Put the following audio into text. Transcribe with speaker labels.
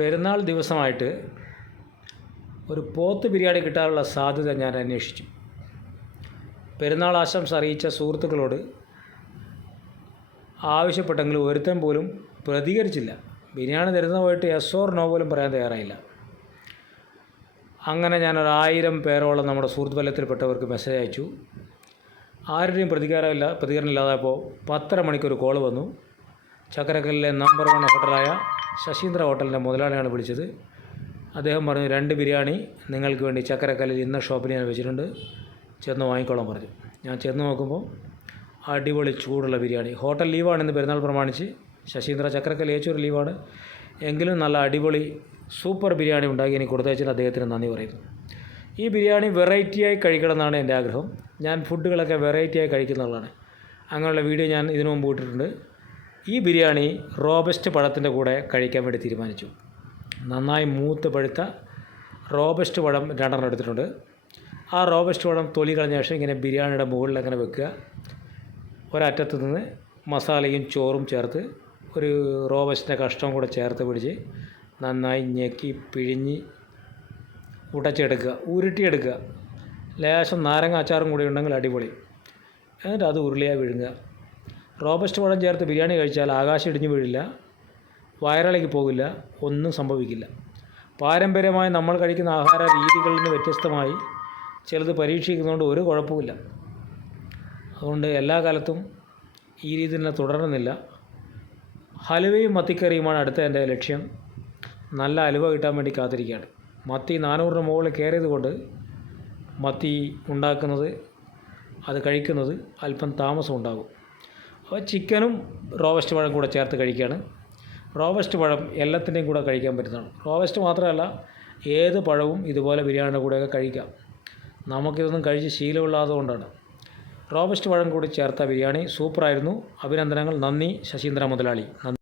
Speaker 1: പെരുന്നാൾ ദിവസമായിട്ട് ഒരു പോത്ത് ബിരിയാണി കിട്ടാനുള്ള സാധ്യത ഞാൻ അന്വേഷിച്ചു. പെരുന്നാൾ ആശംസ അറിയിച്ച സുഹൃത്തുക്കളോട് ആവശ്യപ്പെട്ടെങ്കിലും ഒരുത്തൻ പോലും പ്രതികരിച്ചില്ല. ബിരിയാണി തരുന്നതായിട്ട് എസ് ഓർ നോ പോലും പറയാൻ തയ്യാറായില്ല. അങ്ങനെ ആയിരം പേരോളം നമ്മുടെ സുഹൃത്ത് വലയത്തിൽപ്പെട്ടവർക്ക് മെസ്സേജ് അയച്ചു. ആരുടെയും പ്രതികാരമില്ല പ്രതികരണമില്ലാതായപ്പോൾ പത്തര മണിക്കൊരു കോൾ വന്നു. ചക്കരക്കല്ലിലെ നമ്പർ വൺ ഹോട്ടലായ ശശീന്ദ്ര ഹോട്ടലിന്റെ മുതലാളിയാണ് വിളിച്ചത്. അദ്ദേഹം പറഞ്ഞു രണ്ട് ബിരിയാണി നിങ്ങൾക്ക് വേണ്ടി ചക്കരക്കല്ലിൽ ഇന്ന ഷോപ്പിൽ ഞാൻ വെച്ചിട്ടുണ്ട്. ചെന്ന് വാങ്ങിക്കോളാൻ പറഞ്ഞു. ഞാൻ ചെന്ന് നോക്കുമ്പോൾ അടിപൊളി ചൂടുള്ള ബിരിയാണി. ഹോട്ടൽ ലീവാണ് ഇന്ന് പെരുന്നാൾ പ്രമാണിച്ച് ശശീന്ദ്ര ചക്രക്കല്ല് ഏച്ചൊരു ലീവാണ്. എങ്കിലും നല്ല അടിപൊളി സൂപ്പർ ബിരിയാണി ഉണ്ടാക്കി എനിക്ക് കൊടുത്തയച്ചതിന് അദ്ദേഹത്തിന് നന്ദി പറയുന്നു. ഈ ബിരിയാണി വെറൈറ്റിയായി കഴിക്കണം എന്നാണ് എന്റെ ആഗ്രഹം. ഞാൻ ഫുഡുകളൊക്കെ വെറൈറ്റിയായി കഴിക്കുന്നതാണ്. അങ്ങനെയുള്ള വീഡിയോ ഞാൻ ഇതിനു മുമ്പ് ഇട്ടിട്ടുണ്ട്. ഈ ബിരിയാണി റോബസ്റ്റ് പഴത്തിന്റെ കൂടെ കഴിക്കാൻ വേണ്ടി തീരുമാനിച്ചു. നന്നായി മൂത്ത് പഴുത്ത റോബസ്റ്റ് പഴം രണ്ടെണ്ണം എടുത്തിട്ടുണ്ട്. ആ റോബസ്റ്റ് പഴം തൊലി കളഞ്ഞ ശേഷം ഇങ്ങനെ ബിരിയാണിയുടെ മുകളിൽ അങ്ങനെ വെക്കുക. ഒരറ്റത്ത് നിന്ന് മസാലയും ചോറും ചേർത്ത് ഒരു റോബസ്റ്റിന്റെ കഷ്ടവും കൂടെ ചേർത്ത് പിടിച്ച് നന്നായി ഞെക്കി പിഴിഞ്ഞ് ഉടച്ചെടുക്കുക ഉരുട്ടിയെടുക്കുക. ലേശം നാരങ്ങ അച്ചാറും കൂടി ഉണ്ടെങ്കിൽ അടിപൊളി. എന്നിട്ട് അത് ഉരുളിയായി വിഴുങ്ങുക. റോബസ്റ്റ് പഴം ചേർത്ത് ബിരിയാണി കഴിച്ചാൽ ആകാശം ഇടിഞ്ഞു വീഴില്ല വയറിളക്കി പോകില്ല ഒന്നും സംഭവിക്കില്ല. പാരമ്പര്യമായി നമ്മൾ കഴിക്കുന്ന ആഹാര രീതികളിൽ നിന്ന് വ്യത്യസ്തമായി ചിലത് പരീക്ഷിക്കുന്നതുകൊണ്ട് ഒരു കുഴപ്പമില്ല അതുകൊണ്ട് എല്ലാ കാലത്തും ഈ രീതി തന്നെ തുടരുന്നില്ല ഹലുവയും മത്തിക്കറിയുമാണ് അടുത്ത എന്റെ ലക്ഷ്യം. നല്ല അലുവ കിട്ടാൻ വേണ്ടി കാത്തിരിക്കുകയാണ്. മത്തി നാനൂറിന് മുകളിൽ കയറിയത് കൊണ്ട് മത്തി ഉണ്ടാക്കുന്നത് അത് കഴിക്കുന്നത് അല്പം താമസം ഉണ്ടാകും ചിക്കനും റോവസ്റ്റ് പഴം കൂടെ ചേർത്ത് കഴിക്കുകയാണ്. റോവസ്റ്റ് പഴം എല്ലാത്തിന്റെയും കൂടെ കഴിക്കാൻ പറ്റുന്നതാണ്. റോവസ്റ്റ് മാത്രമല്ല ഏത് പഴവും ഇതുപോലെ ബിരിയാണിയുടെ കൂടെയൊക്കെ കഴിക്കാം. നമുക്കിതൊന്നും കഴിച്ച് ശീലമില്ലാത്തത് കൊണ്ടാണ് റോബസ്റ്റ് പഴം കൂടി ചേർത്ത ബിരിയാണി സൂപ്പറായിരുന്നു. അഭിനന്ദനങ്ങൾ. നന്ദി. ശശീന്ദ്ര മുതലാളി.